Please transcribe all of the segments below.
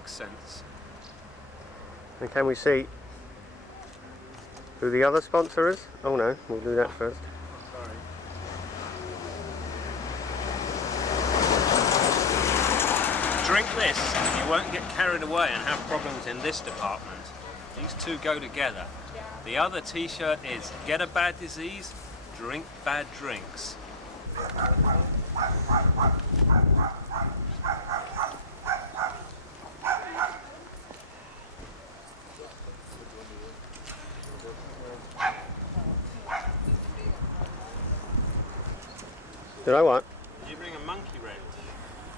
Makes sense. And can we see who the other sponsor is? Oh no, we'll do that first. Sorry. Drink this, you won't get carried away and have problems in this department. These two go together. The other t-shirt is get a bad disease, drink bad drinks. Did I what? Did you bring a monkey wrench?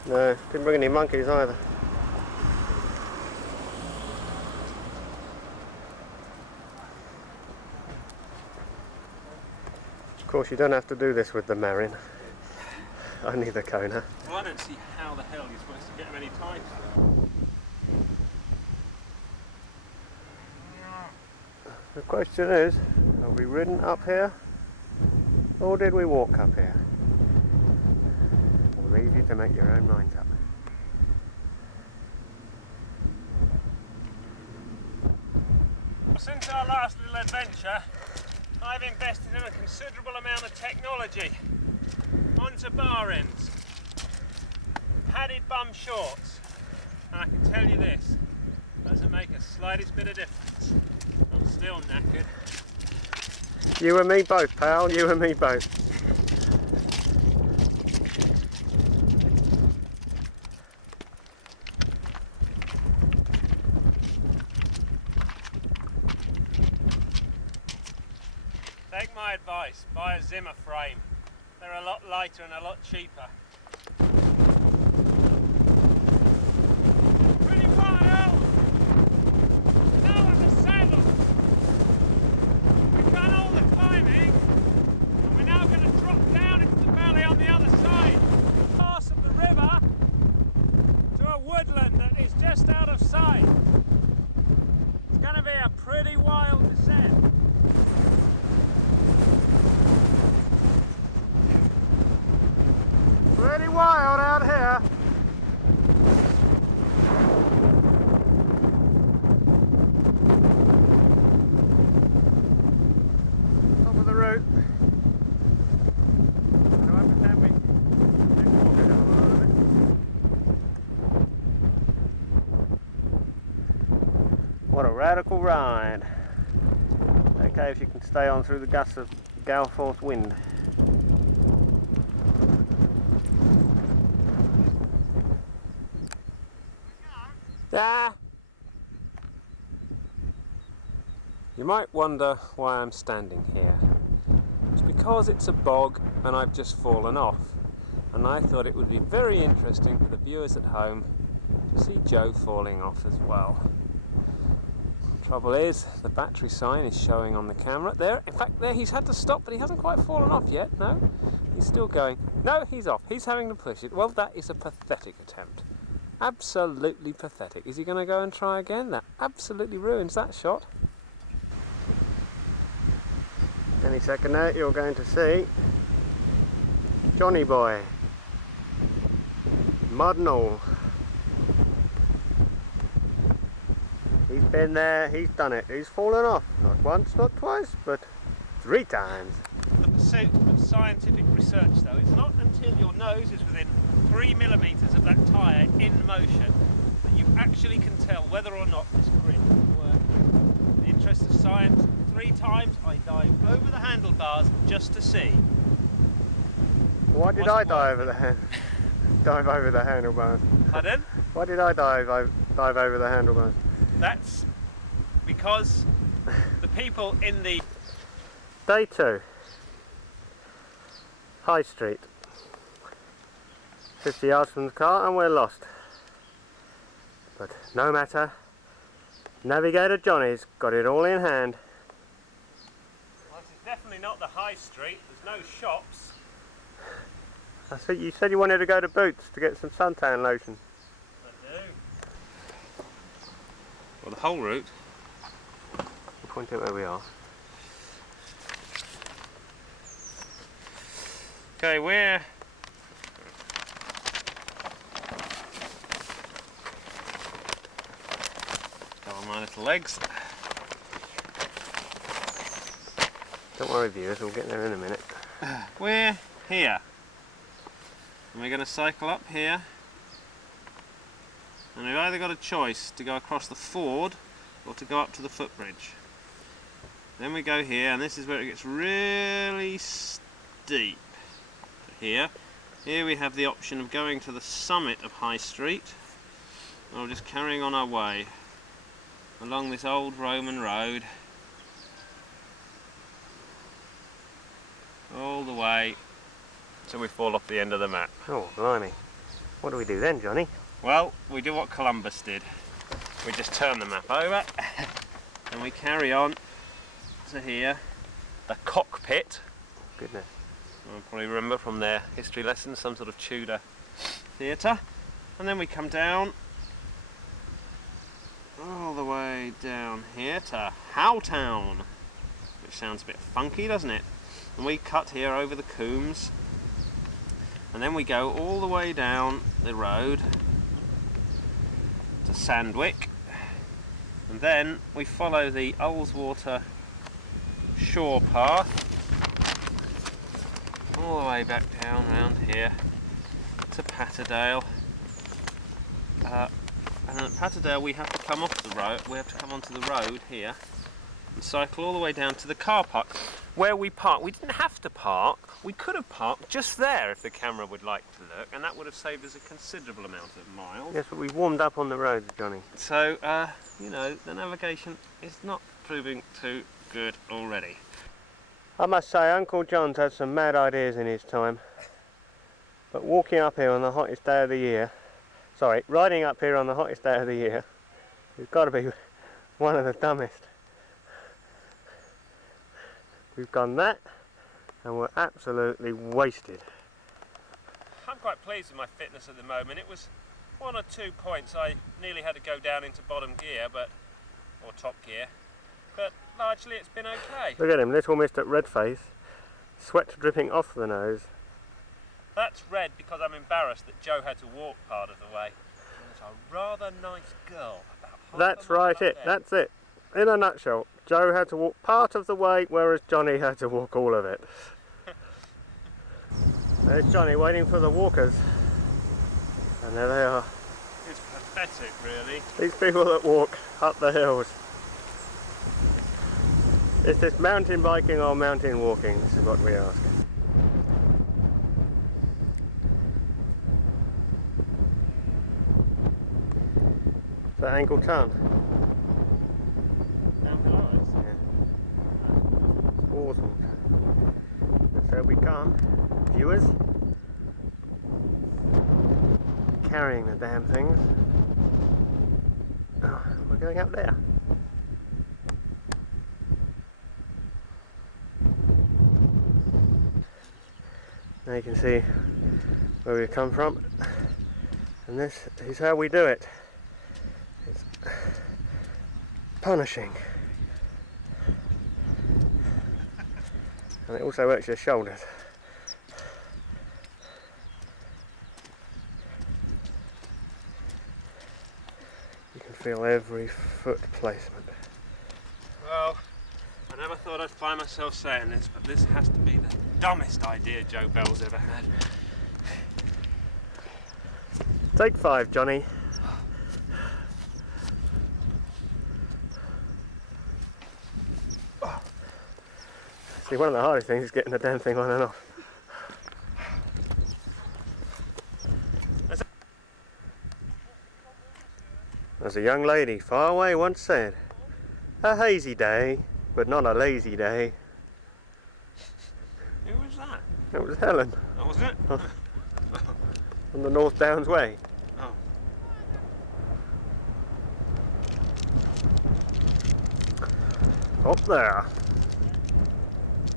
No, didn't bring any monkeys either. Of course, you don't have to do this with the Marin, only the Kona. Well, I don't see how the hell you're supposed to get them any tighter. The question is, have we ridden up here, or did we walk up here? We'll leave you to make your own minds up. Since our last little adventure, I've invested in a considerable amount of technology. Onto bar ends, padded bum shorts, and I can tell you this, doesn't make a slightest bit of difference. I'm still knackered. You and me both, pal, you and me both. Take my advice, buy a Zimmer frame. They're a lot lighter and a lot cheaper. Pretty far out! Now at the saddle! We've done all the climbing, and we're now going to drop down into the valley on the other side. Pass of the river to a woodland that is just out of sight. It's going to be a pretty wild descent. Pretty wild out here. Top of the route. What a radical ride. Okay, if you can stay on through the gusts of gale force wind. Ah. You might wonder why I'm standing here. It's because it's a bog and I've just fallen off, and I thought it would be very interesting for the viewers at home to see Joe falling off as well. Trouble is, the battery sign is showing on the camera there. In fact, there he's had to stop, but he hasn't quite fallen off yet. No, he's still going. No, he's off. He's having to push it. Well, that is a pathetic attempt. Absolutely pathetic. Is he going to go and try again? That absolutely ruins that shot. Any second now you're going to see Jonny boy, mud and all. He's been there, he's done it, he's fallen off. Not once, not twice, but 3 times. The pursuit of scientific research, though, it's not until your nose is within 3 millimetres of that tyre in motion that you actually can tell whether or not this grip will work. In the interest of science, 3 times I dived over the handlebars just to see. Why did I dive over the handlebars? Pardon? Why did I dive over the handlebars? That's because the people in the... Day 2. High Street. 50 yards from the car and we're lost. But no matter. Navigator Johnny's got it all in hand. Well, this is definitely not the high street. There's no shops. I see, you said you wanted to go to Boots to get some suntan lotion. I do. Well, the whole route. We'll point out where we are. Okay, we're little legs. Don't worry viewers, we'll get there in a minute. We're here. And we're going to cycle up here. And we've either got a choice to go across the ford or to go up to the footbridge. Then we go here, and this is where it gets really steep. Here we have the option of going to the summit of High Street, or just carrying on our way along this old Roman road all the way till we fall off the end of the map. Oh, blimey. What do we do then, Johnny? Well, we do what Columbus did. We just turn the map over and we carry on to here, the cockpit. Goodness. You'll probably remember from their history lessons, some sort of Tudor theatre. And then we come down all the way down here to Howtown, which sounds a bit funky, doesn't it? And we cut here over the Coombs, and then we go all the way down the road to Sandwick, and then we follow the Ullswater shore path all the way back down round here to Patterdale. And at Patterdale we have to come off the road, we have to come onto the road here and cycle all the way down to the car park where we park. We didn't have to park, we could have parked just there if the camera would like to look, and that would have saved us a considerable amount of miles. Yes, but we warmed up on the roads, Johnny. So, you know, the navigation is not proving too good already. I must say, Uncle John's had some mad ideas in his time. But walking up here on the hottest day of the year, sorry, riding up here on the hottest day of the year, has got to be one of the dumbest. We've done that, and we're absolutely wasted. I'm quite pleased with my fitness at the moment. It was 1 or 2 points I nearly had to go down into bottom gear, or top gear, but largely it's been okay. Look at him, little Mr. Redface, sweat dripping off the nose. That's red because I'm embarrassed that Joe had to walk part of the way. She was a rather nice girl. About half That's a mile right, up there. that's it. In a nutshell, Joe had to walk part of the way, whereas Johnny had to walk all of it. There's Johnny waiting for the walkers. And there they are. It's pathetic, really. These people that walk up the hills. Is this mountain biking or mountain walking? This is what we ask. Is that Angle Ton? Down below us. Yeah. Awesome. And so we come, viewers, carrying the damn things. Oh, we're going up there. Now you can see where we come from, and this is how we do it. It's punishing, and it also works your shoulders. You can feel every foot placement. Well, I never thought I'd find myself saying this, but this has to be the dumbest idea Joe Bell's ever had. Take 5, Johnny. See, one of the hardest things is getting the damn thing on and off. As a young lady far away once said, a hazy day, but not a lazy day. Who was that? It was Helen, Oh, was it? on the North Downs Way. Oh. Up there.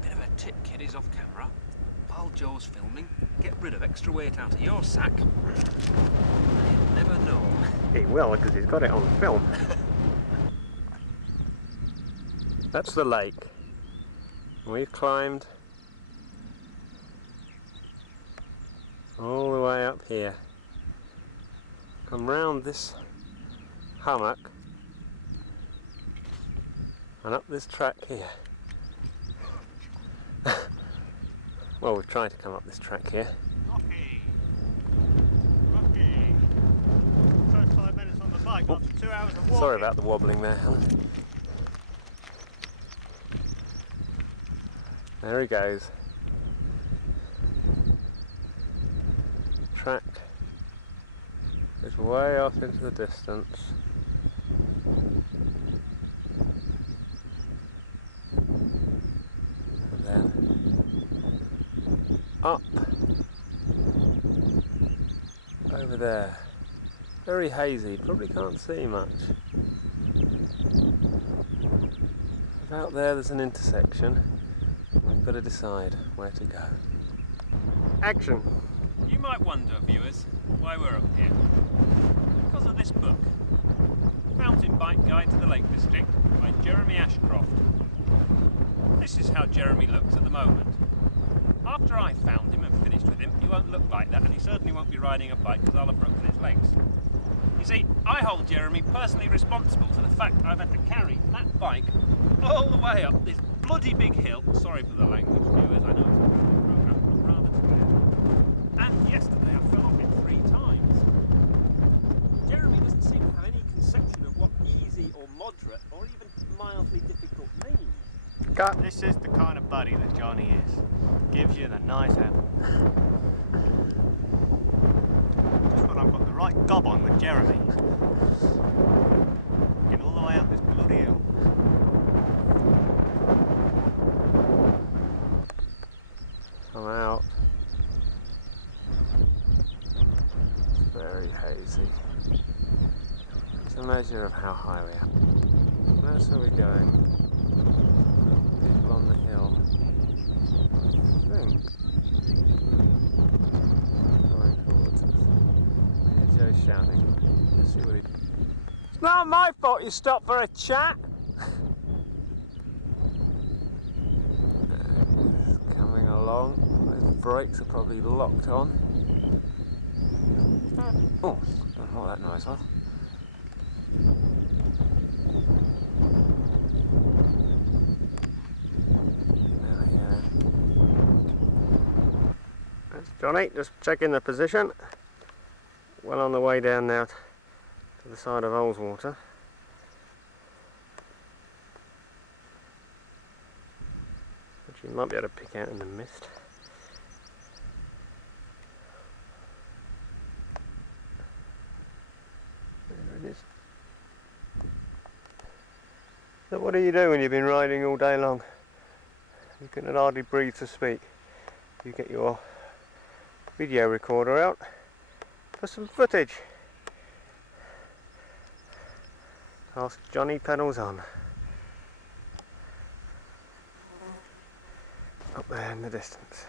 Bit of a tip, kiddies, off camera. While Joe's filming, get rid of extra weight out of your sack. And he'll never know. He will, because he's got it on film. That's the lake. We've climbed all the way up here. Come round this hummock and up this track here. Well, we've tried to come up this track here. Rocky! First 5 minutes on the bike after 2 hours of walking. Sorry about the wobbling there, Helen. There he goes. Track is way off into the distance. And then up over there. Very hazy, probably can't see much. About there's an intersection. We've got to decide where to go. Action! You might wonder, viewers, why we're up here. Because of this book, Mountain Bike Guide to the Lake District by Jeremy Ashcroft. This is how Jeremy looks at the moment. After I found him and finished with him, he won't look like that, and he certainly won't be riding a bike because I'll have broken his legs. You see, I hold Jeremy personally responsible for the fact I've had to carry that bike all the way up this bloody big hill. Sorry for the language, viewers, I know it's a video programme, but I'm rather tired. And yesterday I fell off it 3 times. Jeremy doesn't seem to have any conception of what easy or moderate or even mildly difficult means. Cut! This is the kind of buddy that Jonny is. Gives you the nice apple. Just when I've got the right gob on with Jeremy. Getting all the way up this bloody hill. I'm out. It's very hazy. It's a measure of how high we are. That's where we're going. People on the hill. I think. Going towards us. Here's Joe shouting. Let's see what he... It's not my fault you stopped for a chat! Coming along. His brakes are probably locked on. Oh, I don't know what that noise was. That's Jonny, just checking the position. Well on the way down now to the side of Ullswater. Which you might be able to pick out in the mist. There it is. So what do you do when you've been riding all day long? You can hardly breathe to speak. You get your video recorder out for some footage. Ask Jonny pedals on. Up there in the distance.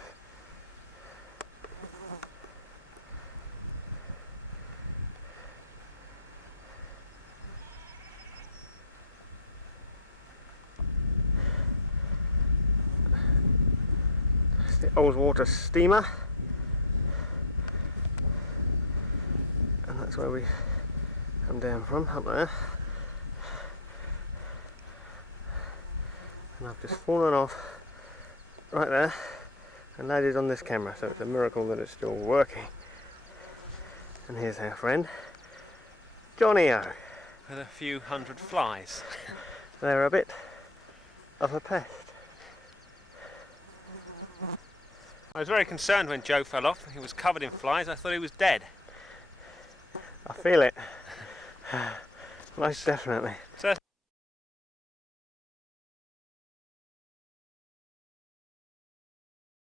It's the Ullswater steamer. And that's where we come down from, up there. And I've just fallen off right there and landed on this camera, so it's a miracle that it's still working. And here's our friend Jonny-O. With a few hundred flies. They're a bit of a pest. I was very concerned when Joe fell off. He was covered in flies. I thought he was dead. I feel it. Most definitely. So